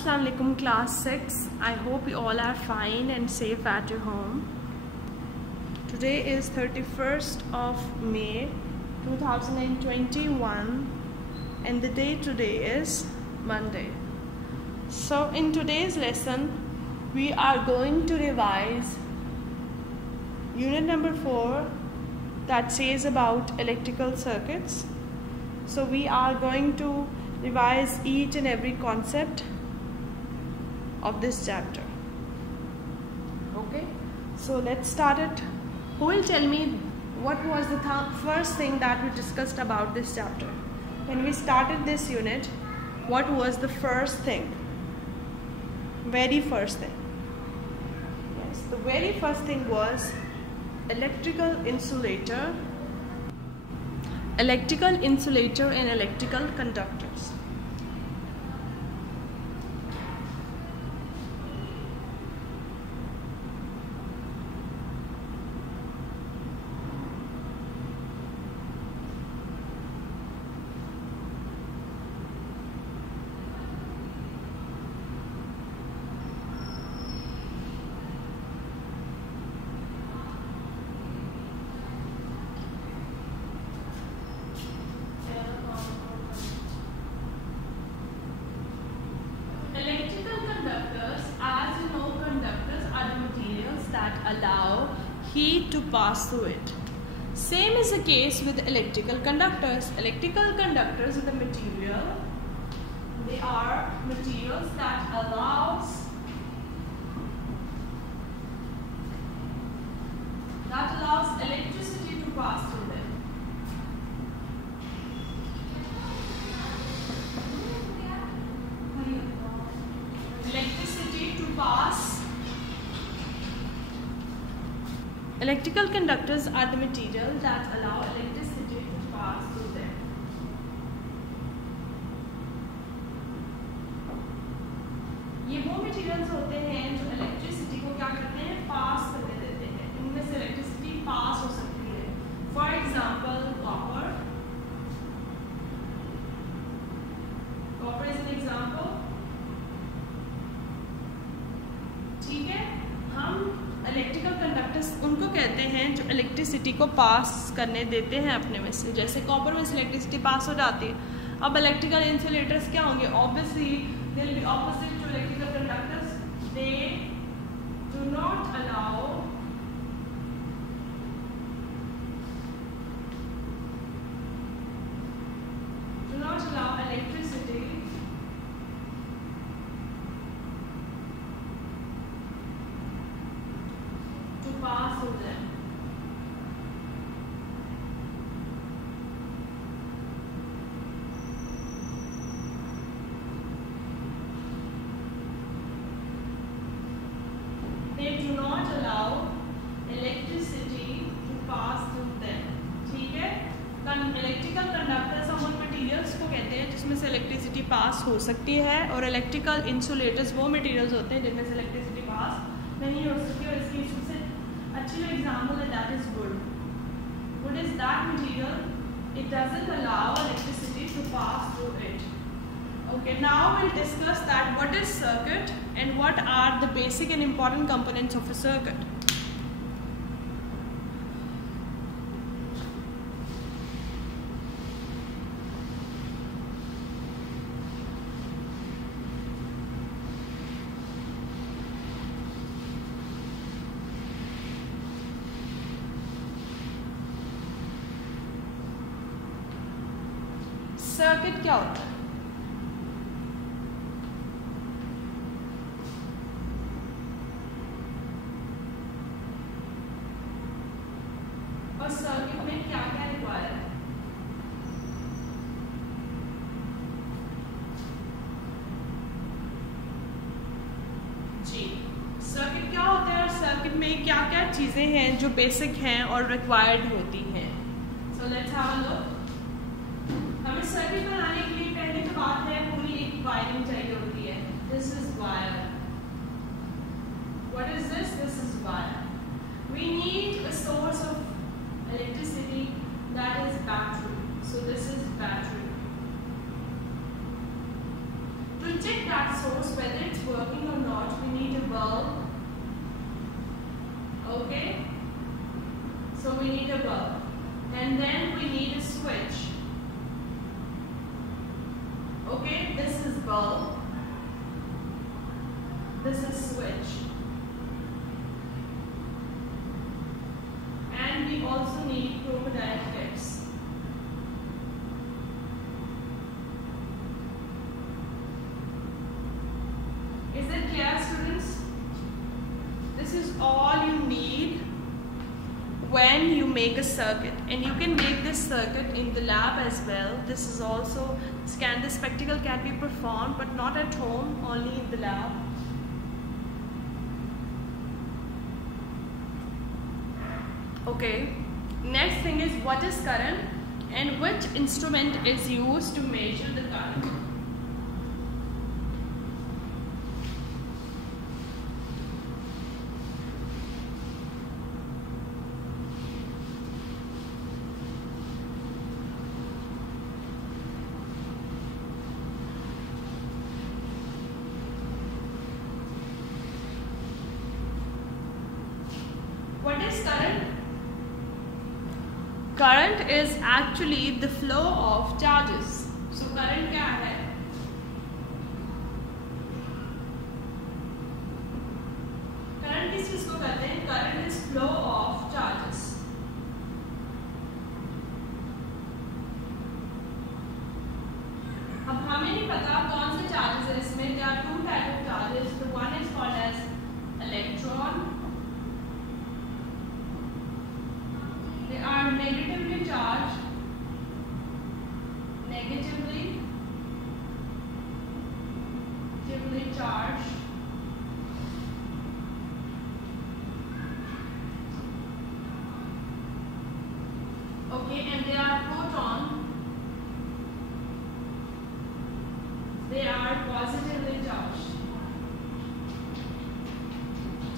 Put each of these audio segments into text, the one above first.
Assalamu alaikum class 6. I hope you all are fine and safe at your home. Today is 31st of May 2021 and the day today is Monday. So in today's lesson we are going to revise unit number 4 that says about electrical circuits. So we are going to revise each and every concept of this chapter. Okay, so let's start it. Who will tell me what was the first thing that we discussed about this chapter? When we started this unit, what was the first thing? Very first thing. Yes, the very first thing was electrical insulator and electrical conductors. Allow heat to pass through it. Same is the case with electrical conductors. Electrical conductors are the material. They are materials that allows electricity to pass through them. Electrical conductors are the material that allow electricity to pass through them. ये वो materials होते हैं जो electricity को क्या करते हैं, pass करने देते हैं. इनमें से electricity pass हो सकती है. For example, copper. Copper is an example. ठीक है, हम इलेक्ट्रिकल कंडक्टर्स उनको कहते हैं जो इलेक्ट्रिसिटी को पास करने देते हैं अपने में से. जैसे कॉपर में से इलेक्ट्रिसिटी पास हो जाती है. अब इलेक्ट्रिकल इंसुलेटर्स क्या होंगे? Obviously they will be opposite to electrical conductors. They do not allow electricity pass through them. They do not allow electricity to pass through them. ठीक है? इलेक्ट्रिकल कंडक्टर्स हम उन मटीरियल्स को कहते हैं जिसमें से इलेक्ट्रिसिटी पास हो सकती है, और इलेक्ट्रिकल इंसुलेटर्स वो मटीरियल्स होते हैं जिनमें से इलेक्ट्रिसिटी पास नहीं हो सकती. और इसकी सबसे अच्छी example है that is wood. Wood is that material, it doesn't allow electricity to pass through it. Okay, now we'll discuss that what is circuit and what are the basic and important components of a circuit. Circuit क्या होता है? और circuit में क्या क्या require है? जी, circuit क्या होता है और सर्किट में क्या क्या चीजें हैं जो बेसिक हैं और रिक्वायर्ड होती हैं. So let's have a look. हमें सर्किट बनाने के लिए पहले तो बात है पूरी एक वायरिंग चाहिए होती है. This is wire. What is this? This is wire. We need a source of electricity that is battery. So this is battery. To check that source whether So we need a bulb. And then we need a switch. Okay, this is bulb. This is switch. And we also need chromodiotics. Is it clear, students? This is all you need when you make a circuit, and you can make this circuit in the lab as well. This is also this spectacle can be performed, but not at home, only in the lab. Okay, next thing is what is current and which instrument is used to measure the current. What is current? Current is actually the flow of charges. So current क्या है? Current किस चीज को कहते हैं? Current is flow of charges. अब हमें नहीं पता कौन से charges है इसमें. There are two types of charges. The one is called as electron. They are negatively charged. Negatively charged. Okay, and they are proton. They are positively charged.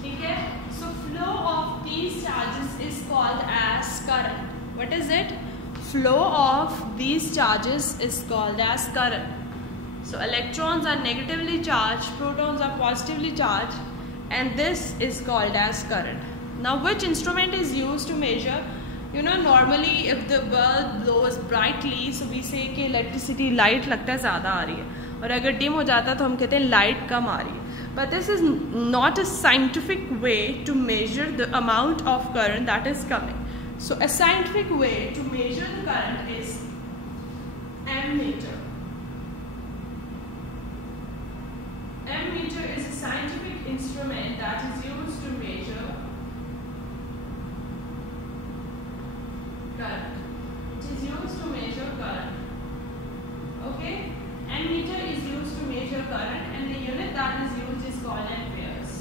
ठीक है? So flow of these charges is called as current. What is it? Flow of these charges is called as current. So electrons are negatively charged, protons are positively charged, and this is called as current. Now which instrument is used to measure? You know, normally if the bulb glows brightly, so we say कि electricity light लगता है ज़्यादा आ रही है, और अगर dim हो जाता है तो हम कहते हैं light कम आ रही है. But this is not a scientific way to measure the amount of current that is coming. So a scientific way to measure the current is ammeter. Ammeter is a scientific instrument that is used to measure current. It is used to measure current. Okay? Ammeter is used to measure current, and the unit that is used is called amperes.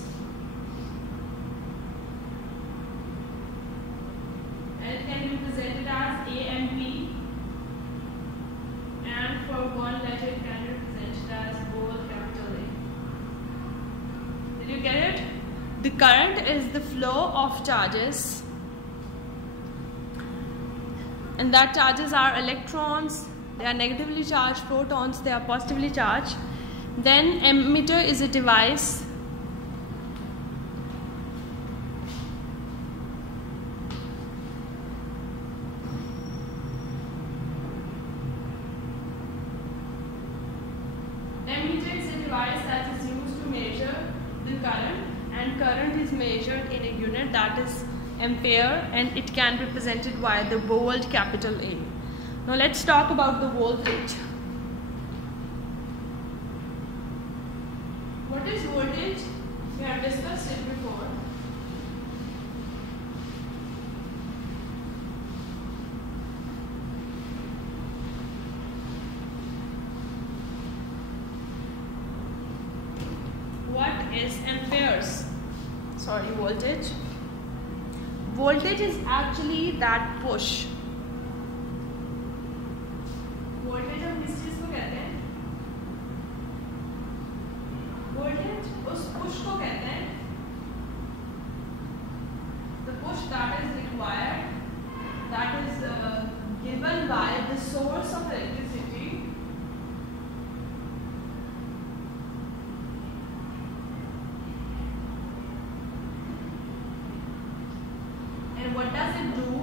And it can be presented as AMP, and for one letter it can be presented as bold capital A. Did you get it? The current is the flow of charges, and that charges are electrons. They are negatively charged, protons, they are positively charged. Then ammeter is a device that is used to measure the current, and current is measured in a unit that is ampere, and it can be presented by the bold capital A. Now let's talk about the voltage. What is voltage? We have discussed it before. What is amperes? Sorry, voltage. Voltage is actually that push. Voltage हम किस चीज को कहते हैं? Voltage उस push को कहते हैं. The push that is required, that is given by the source of electricity and what does it do?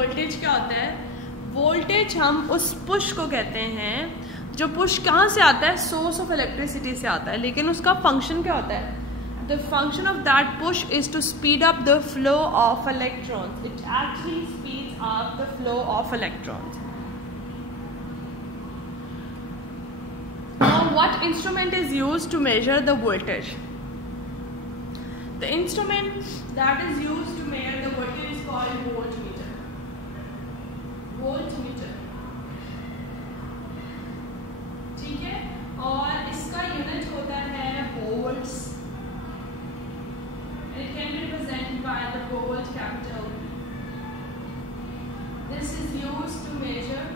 Voltage क्या होता है? वोल्टेज हम उस पुश को कहते हैं जो पुश कहाँ से आता है? सोर्स ऑफ इलेक्ट्रिसिटी से आता है, लेकिन उसका फंक्शन क्या होता है? The function of that push is to speed up the flow of electrons. It actually speeds up the flow of electrons. Now, what instrument is used to measure the voltage? The instrument that is used to measure the voltage is called voltmeter. Voltmeter. ठीक है, और इसका unit होता है volts. It can be represented by the volt capital. This is used to measure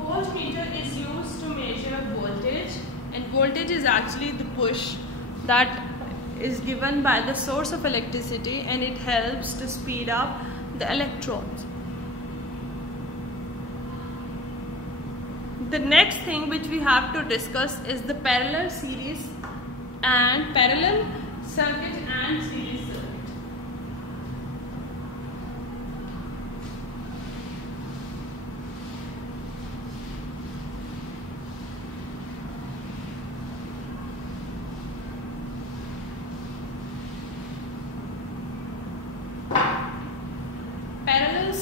voltmeter is used to measure voltage, and voltage is actually the push that is given by the source of electricity, and it helps to speed up the electrons. The next thing which we have to discuss is the parallel series and parallel circuit and series circuit.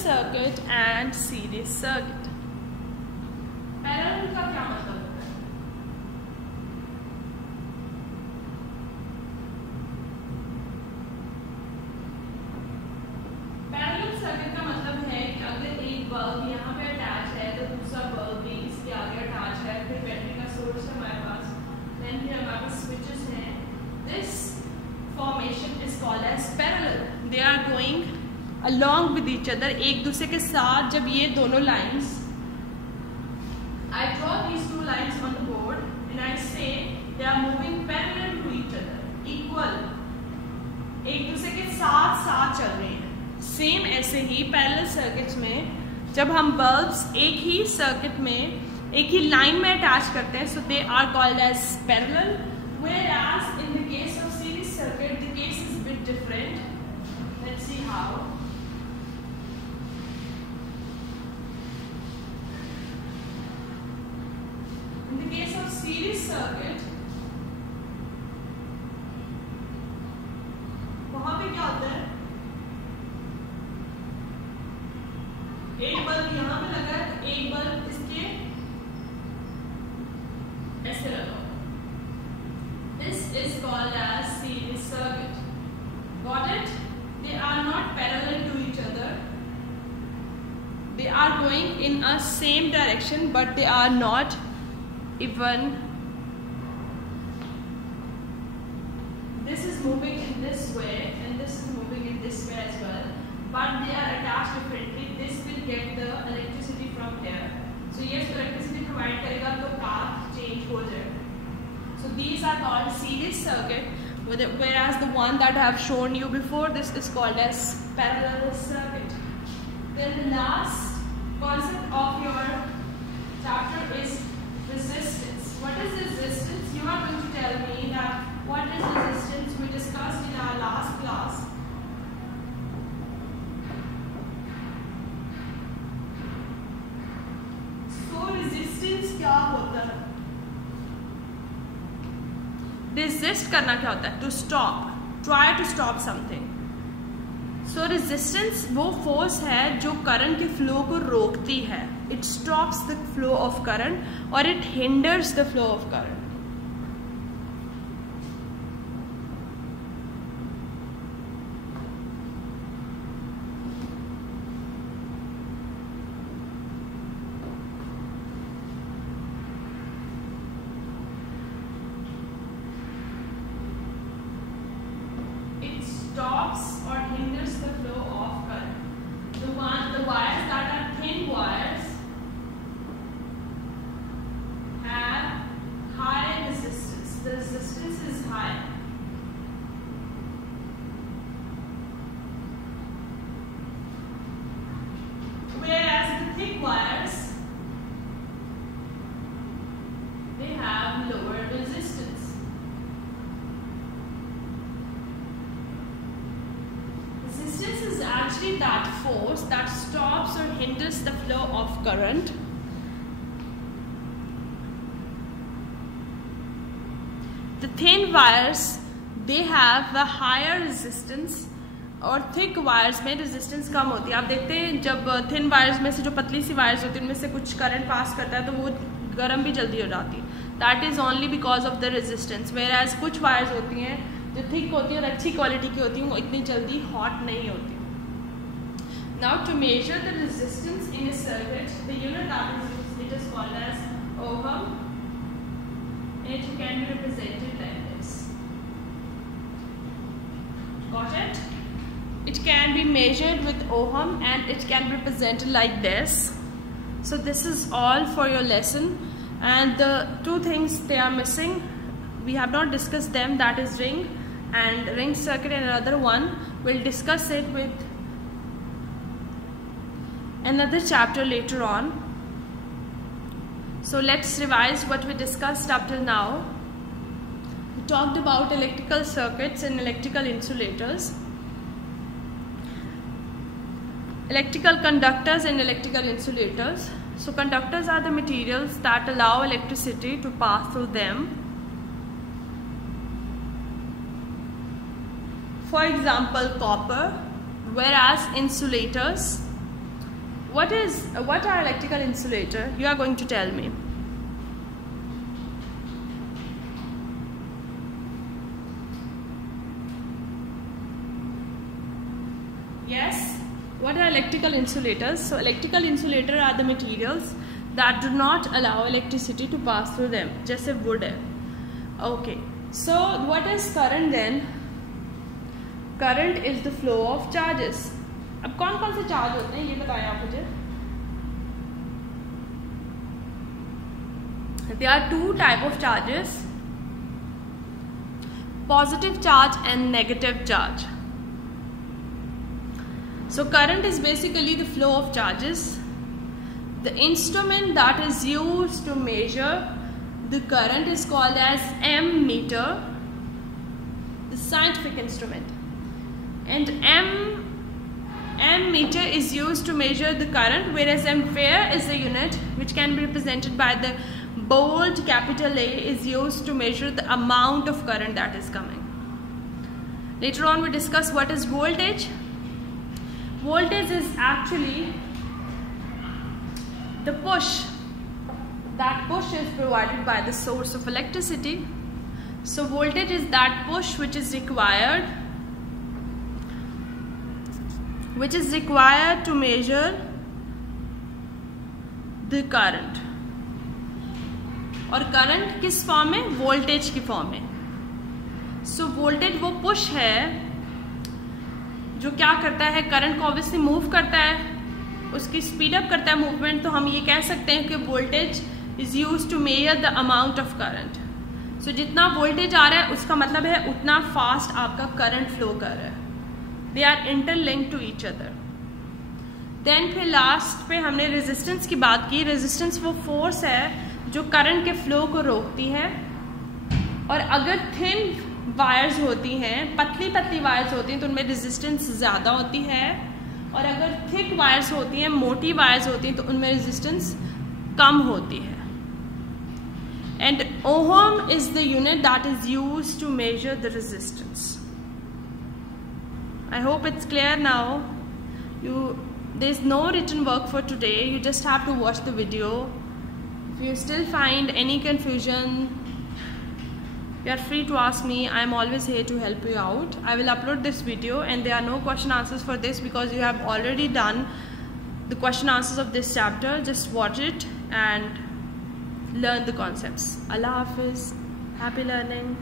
Circuit and series circuit. Parallel का क्या मतलब होता है? Parallel circuit का मतलब है कि अगर एक बल्ब यहाँ पे अटैच है तो दूसरा बल्ब भी इसके आगे अटैच है, फिर बैटरी का सोर्स है हमारे पास, देन फिर हमारे पास स्विचेस हैं. This formation is called as parallel. They are going along with each other, एक दूसरे के साथ. जब ये दोनों lines, I draw these two lines on the board and I say they are moving parallel to each other, equal, एक दूसरे के साथ साथ चल रहे हैं. सेम ऐसे ही पैरेलल सर्किट्स में जब हम बल्ब्स एक ही सर्किट में एक ही लाइन में अटैच करते हैं, so they are called as parallel, whereas in the case of series circuit the case is a bit different. Let's see how. In the case of series circuit, वहां पे क्या होता है? एक बल्ब यहाँ पे लगा है, एक बल्ब इसके ऐसे लगा. This is called as series circuit. Got it? They are not parallel to each other. They are going in a same direction, but they are not even. This is moving in this way and this is moving in this way as well, but they are attached differently. This will get the electricity from here. So yes, electricity provide karega to path change ho jayega. So these are called series circuit, whereas the one that I have shown you before, this is called as parallel circuit. Then the last concept of your chapter is resistance. What is resistance? You are going to tell me that what is resistance. We discussed in our last class. So resistance क्या होता है? Resist करना क्या होता है? To stop. Try to stop something. So resistance वो force है जो करंट के फ्लो को रोकती है. It stops the flow of current or it hinders the flow of current. It stops or hinders the flow of current. The wires that are thin wires have high that force that stops or hinders the flow of current. The thin wires, they have a higher resistance, और thick wires में resistance कम होती है. आप देखते हैं जब thin wires में से जो पतली सी वायर्स होती है उनमें से कुछ करंट पास करता है तो वो गर्म भी जल्दी हो जाती है. That is only because of the resistance. Where as कुछ वायर्स होती हैं जो थिक होती है और अच्छी क्वालिटी की होती हैं वो इतनी जल्दी हॉट नहीं होती. Now to measure the resistance in a circuit, the unit that is used, it is called as ohm. It can be represented like this. Got it? It can be measured with ohm and it can be represented like this. So this is all for your lesson, and the two things they are missing, we have not discussed them, that is ring and ring circuit, and another one we'll discuss it with another chapter later on. So let's revise what we discussed up till now. We talked about electrical circuits and electrical insulators, electrical conductors and electrical insulators. So conductors are the materials that allow electricity to pass through them. For example, copper. Whereas insulators, what are electrical insulator? You are going to tell me. Yes, what are electrical insulators? So electrical insulator are the materials that do not allow electricity to pass through them, जैसे wood है. Okay, so what is current then? Current is the flow of charges. अब कौन कौन से charge होते हैं ये बताएं आप मुझे. There are two type of charges, positive charge and negative charge. So current is basically the flow of charges. The instrument that is used to measure the current is called as ammeter, the scientific instrument, and ammeter is used to measure the current, whereas ampere is the unit which can be represented by the bold capital A, is used to measure the amount of current that is coming. Later on we discuss what is voltage. Voltage is actually the push. That push is provided by the source of electricity. So voltage is that push which is required to measure the current. और current किस form में? Voltage की form में. So voltage वो push है जो क्या करता है, करंट को ऑब्वियसली मूव करता है, उसकी स्पीड अप करता है मूवमेंट. तो हम ये कह सकते हैं कि voltage is use to measure the amount of current. So जितना वोल्टेज आ रहा है उसका मतलब है उतना फास्ट आपका करंट फ्लो कर रहा है. They are interlinked to each other. Then फिर लास्ट पे हमने रेजिस्टेंस की बात की. रेजिस्टेंस वो फोर्स है जो करंट के फ्लो को रोकती है. और अगर थिन वायर्स होती हैं, पतली वायर्स होती हैं, तो उनमें रेजिस्टेंस ज़्यादा होती है. और अगर थिक वायर्स होती हैं, मोटी वायर्स होती हैं, तो उनमें रेजिस्टेंस कम होती है. And ohm is the unit that is used to measure the resistance. I hope it's clear now. There's no written work for today. You just have to watch the video. If you still find any confusion, you are free to ask me. I am always here to help you out. I will upload this video and there are no question answers for this because you have already done the question answers of this chapter. Just watch it and learn the concepts. Allah Hafiz. Happy learning.